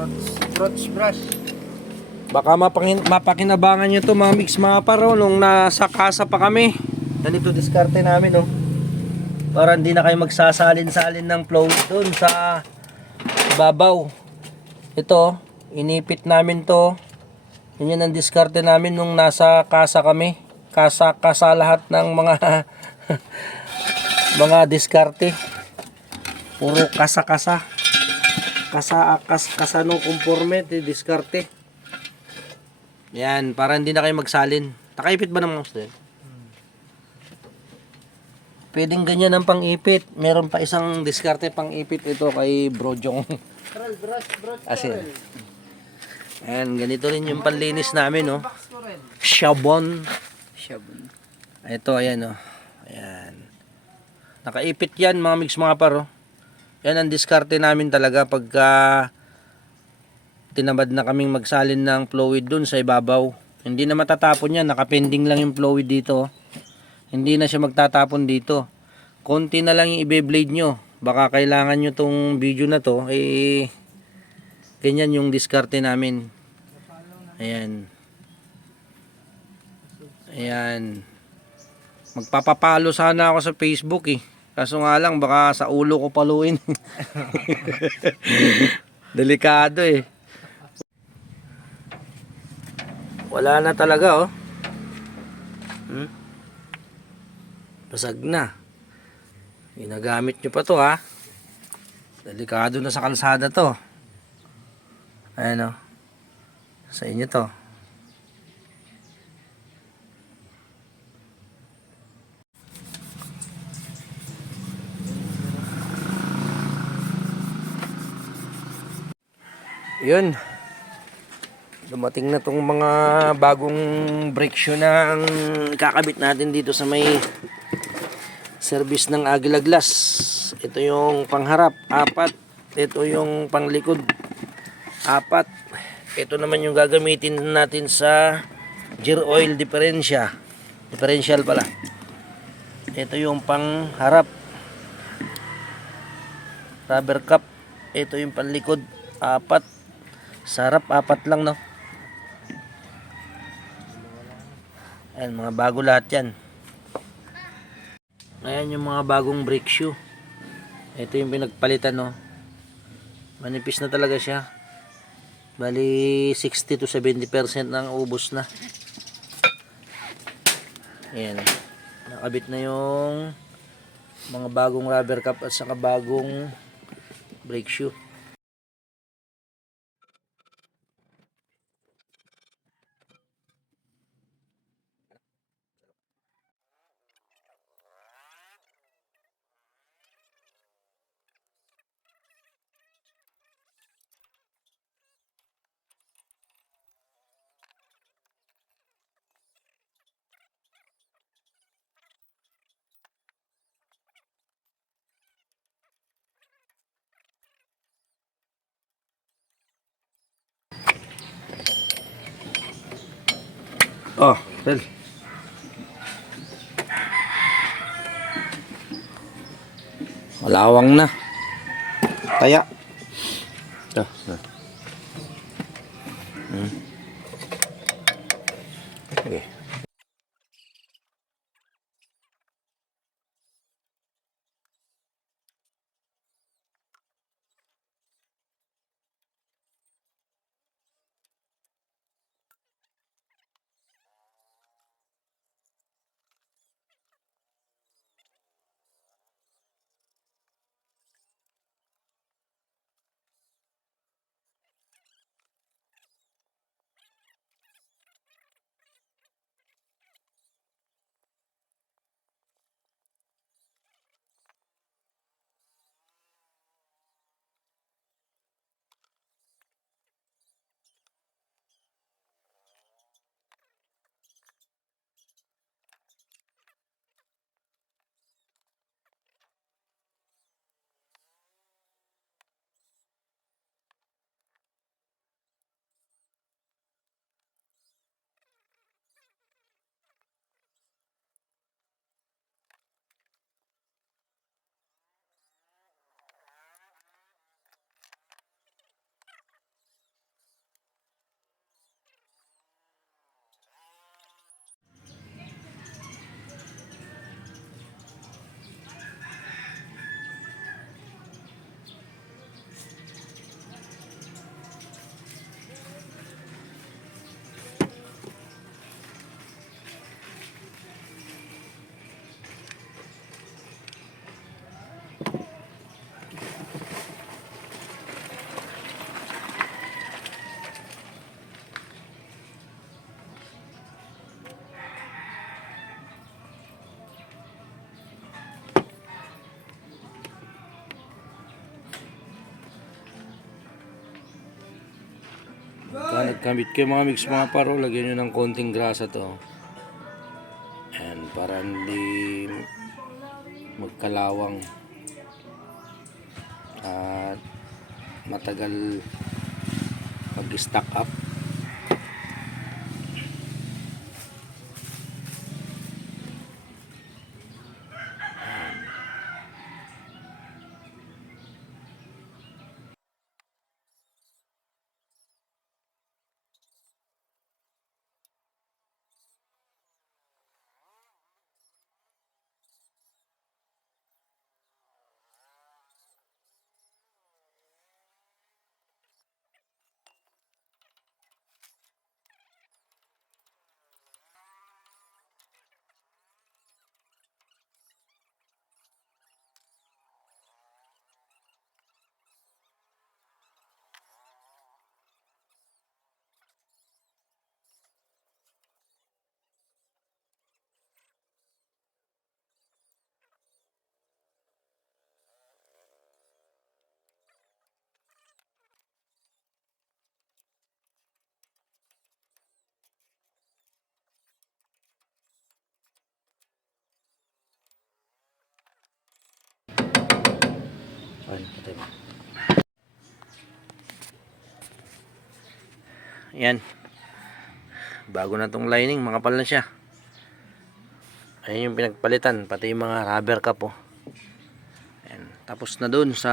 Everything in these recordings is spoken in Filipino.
Fruits, fruits brush. Baka mapangin, mapakinabangan nyo to mga mix mga paro nung nasa kasa pa kami. Ganito diskarte namin no. Para hindi na kayo magsasalin-salin ng flow doon sa babaw. Ito, inipit namin to. Yun yan ang diskarte namin nung nasa kasa kami. Kasa, kasa lahat ng mga mga diskarte. Puro kasa-kasa. Kasa, kas, kasano conforme, di diskarte. Yan, para hindi na kayo magsalin. Nakaipit ba ng mouse din? Pwedeng ganyan ang pang-ipit. Meron pa isang diskarte pang-ipit ito kay Brojong. Brush. Asin. Ayan, ganito rin yung panlinis namin, no? Rin. Shabon. Shabon. Ito, ayan, oh. Ayan. Nakaipit yan, mga mix mga paro. Yan ang diskarte namin talaga pagka tinamad na kaming magsalin ng fluid dun sa ibabaw. Hindi na matatapon yan, nakapending lang yung fluid dito. Hindi na siya magtatapon dito. Konti na lang yung i-blade nyo. Baka kailangan nyo tong video na to, eh, ganyan yung diskarte namin. Ayan. Ayan. Magpapapalo sana ako sa Facebook eh. Kaso nga lang baka sa ulo ko paluin. Delikado eh. Wala na talaga oh. Hmm? Basag na. Ginagamit nyo pa to ha. Delikado na sa kalsada to. Ayan oh. Sa inyo to. Yun. Dumating na tong mga bagong brake shoe na ang kakabit natin dito sa may service ng Agila Glass. Ito yung pangharap, apat. Ito yung panglikod, apat. Ito naman yung gagamitin natin sa gear oil differential. Differential pala. Ito yung pangharap. Rubber cup. Ito yung panlikod, apat. Sarap, apat lang, no? Ayan, mga bago lahat yan. Ayan yung mga bagong brake shoe. Ito yung pinagpalitan, no? Manipis na talaga siya. Bali, 60 to 70% na ang ubos na. Ayan. Nakabit na yung mga bagong rubber cup at saka bagong brake shoe. Oh, Rel. Malawang na. Taya. Ito. Kaya nagkambit kayo mga mix mga paro, lagyan nyo ng konting grasa to. And para hindi magkalawang at matagal mag-stack up. Patay mo. Yan. Bago na tong lining, makapal na siya. Ayun yung pinagpalitan, pati yung mga rubber cap oh. Ayan. Tapos na dun sa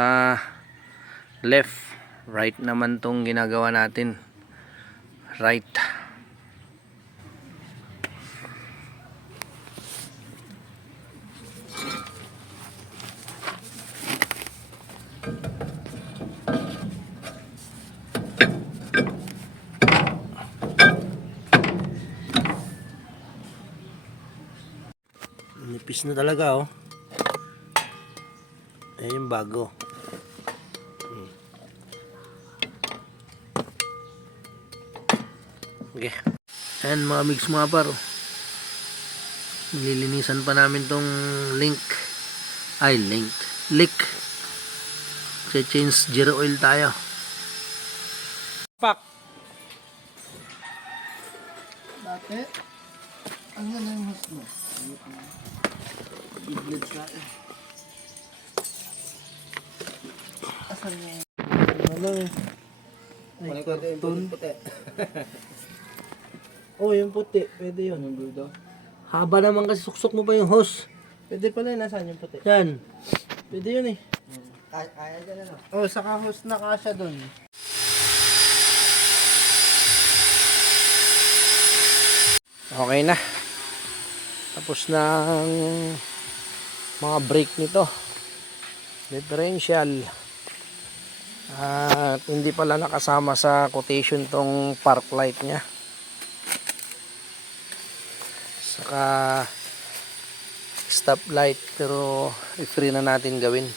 left. Right naman tong ginagawa natin. Right. Nipis na talaga oh. Ayan yung bago. Hmm. Okay. Ayan mga mix mga paro. Nililinisan pa namin tong link. Ay, link. Leak. Kasi change zero oil tayo. Pak. Dati, ano na yung mas mo? Biglet ka eh. Asan yung... Ano eh? Ay, karton. Oh, yung puti. Pwede yun. Yung budo? Haba naman kasi suksok mo pa yung hose. Pwede pala yun. Nasaan yung puti? Yan. Pwede yun eh. Kaya, kaya dyan ano? Oh, saka host na kasha dun. Okay na. Tapos ang mga brake nito. Differential. At hindi pala nakasama sa quotation tong park light niya. Saka stop light pero i-free na natin gawin.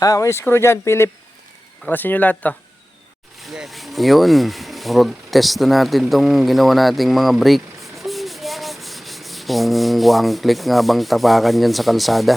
Ah, may screw dyan, Philip. Paklasin nyo lahat to. Yes. Yun, road test na natin tong ginawa nating mga brake. Kung one click nga bang tapakan yan sa kalsada.